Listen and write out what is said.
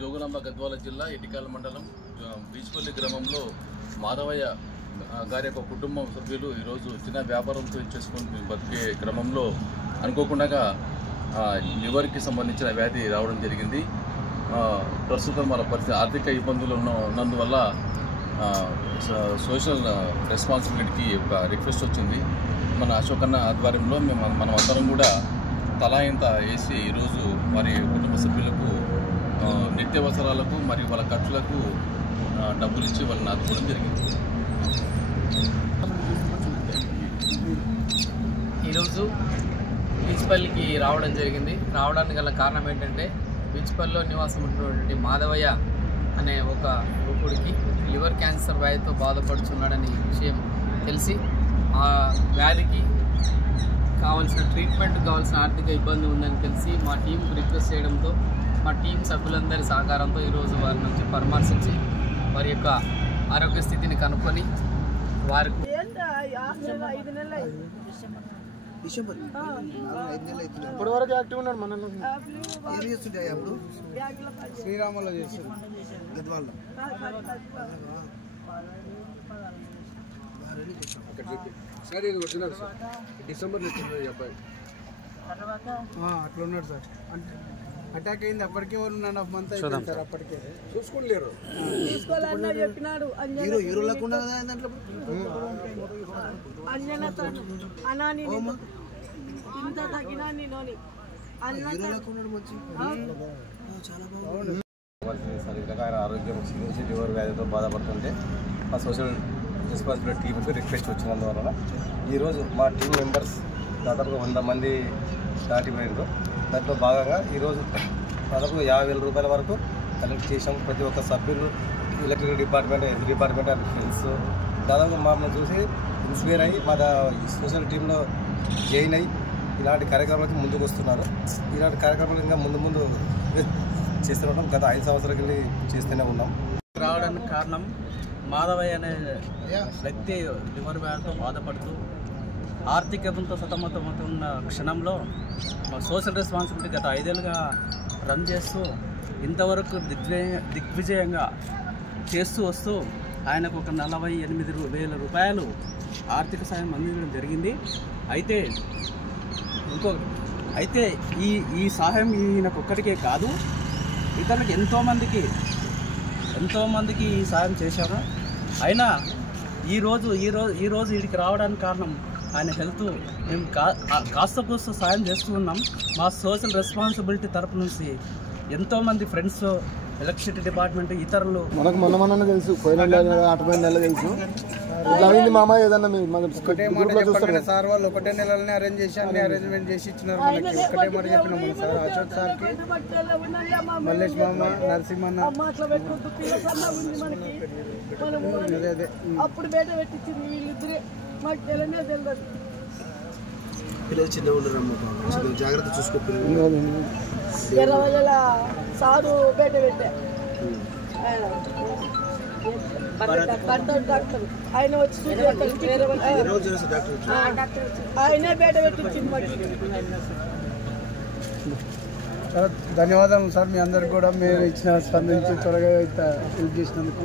జోగులాంబ గద్వాల జిల్లా ఇటికాల మండలం బీచ్పల్లి గ్రామంలో మాధవయ్య గారి యొక్క కుటుంబ సభ్యులు ఈరోజు చిన్న వ్యాపారంతో చేసుకుని బతికే క్రమంలో అనుకోకుండా లివర్కి సంబంధించిన వ్యాధి రావడం జరిగింది. ప్రస్తుతం మన పరిస్థితి ఆర్థిక ఇబ్బందులు ఉన్నందువల్ల సోషల్ రెస్పాన్సిబిలిటీకి ఒక రిక్వెస్ట్ వచ్చింది. మన అశోకన్న ఆధ్వర్యంలో మనం అందరం కూడా తలా ఇంత వేసి ఈరోజు వారి కుటుంబ సభ్యులకు నిత్యావసరాలకు మరియు వాళ్ళ ఖర్చులకు డబ్బులు ఇచ్చి వాళ్ళని ఆదుకోవడం జరిగింది. ఈరోజు బీచ్పల్లికి రావడం జరిగింది. రావడానికి గల కారణం ఏంటంటే బీచ్పల్లిలో నివాసం ఉన్నటువంటి మాధవయ్య అనే ఒక యువకుడికి లివర్ క్యాన్సర్ వ్యాధితో బాధపడుతున్నాడని విషయం తెలిసి ఆ వ్యాధికి కావాల్సిన ట్రీట్మెంట్ కావాల్సిన ఆర్థిక ఇబ్బంది ఉందని తెలిసి మా టీంకు రిక్వెస్ట్ చేయడంతో మా టీం సభ్యులందరి సహకారంతో ఈరోజు వారి నుంచి పరామర్శించి వారి యొక్క ఆరోగ్య స్థితిని కనుక్కొని వారికి ఇప్పుడు వరకు యాక్టివ్ ఉన్నాడు. మన ఏం చేస్తుంటాయి అప్పుడు శ్రీరాములో చేస్తుంది గద్వాల్లో సార్. ఇది వచ్చినారు సార్, డిసెంబర్ అబ్బాయి అట్లా ఉన్నాడు సార్. అటాక్ అయింది అప్పటికే 1.5 months అయిపోయింది సార్. అప్పటికే చూసుకోలేరు చెప్పినాడు అనాని ఇంత తగినా నేను సరిగ్గా ఆయన ఆరోగ్యం క్షీణించి లివర్ వ్యాధితో బాధపడుతుంటే మా సోషల్ రెస్పాన్సిబిలిటీ టీంకి రిక్వెస్ట్ వచ్చినందువలన ఈరోజు మా టీం మెంబర్స్ దాదాపుగా 100 మంది దాటిపోయారు. దాంట్లో భాగంగా ఈరోజు దాదాపు 50,000 రూపాయల వరకు కలెక్ట్ చేసాం. ప్రతి ఒక్క సభ్యులు electrical department, health department and friends దాదాపు మమ్మల్ని చూసి ఇన్స్పైర్ అయ్యి మా సోషల్ టీంలో జాయిన్ అయ్యి ఇలాంటి కార్యక్రమాలకి ముందుకు వస్తున్నారు. ఇలాంటి కార్యక్రమాలు ఇంకా ముందు చేస్తూనే ఉన్నాం. గత 5 సంవత్సరాల వెళ్ళి చేస్తూనే ఉన్నాం. రావడానికి కారణం మాధవయ్య అనే వ్యక్తి లివర్ వ్యాధితో బాధపడుతూ ఆర్థికంతో సతమతమవుతున్న క్షణంలో సోషల్ రెస్పాన్సిబిలిటీ గత 5 ఏళ్ళుగా రన్ చేస్తూ ఇంతవరకు దిగ్విజయంగా చేస్తూ వస్తూ ఆయనకు ఒక 48,000 రూపాయలు ఆర్థిక సాయం అందించడం జరిగింది. అయితే ఈ సహాయం ఈయనకు ఒక్కడికే కాదు, ఇతరులకు ఎంతోమందికి ఈ సాయం చేశారు. అయినా ఈరోజు వీడికి రావడానికి కారణం ఆయన హెల్త్. మేము కాస్త సాయం చేస్తూ ఉన్నాం. మా సోషల్ రెస్పాన్సిబిలిటీ తరపు నుంచి ఎంతోమంది ఫ్రెండ్స్, ఎలక్ట్రిసిటీ డిపార్ట్మెంట్, ఇతరులు మనకు మొన్న తెలుసు, పోయిన 8 నెలలు తెలుసు. మామ ఏదన్నా ఒకటే మాట చెప్పండి సార్. వాళ్ళు 1 నెలలోనే అరేంజ్ చేసి అన్ని అరేంజ్మెంట్ చేసి ఇచ్చినారు. మనకి ఒకటే మాట చెప్పినాము సార్. అశోక్ సార్కి, మల్లేష్ మామ, నరసింహన్న అప్పుడు బయట పెట్టించింది వీళ్ళిద్దరే. మాకు తెలియనే తెలియదు. పిల్లలు చిన్న ఉండరు, జాగ్రత్త చూసుకోవాలి. 20,000 సారు బయట పెట్టా. డాక్టర్ ఆయన వచ్చి ఆయనే బయట పెట్టించింది మాకు. ధన్యవాదాలు సార్. మీ అందరికి కూడా మేము ఇచ్చిన స్పందించి త్వరగా హెల్ప్ చేసినందుకు.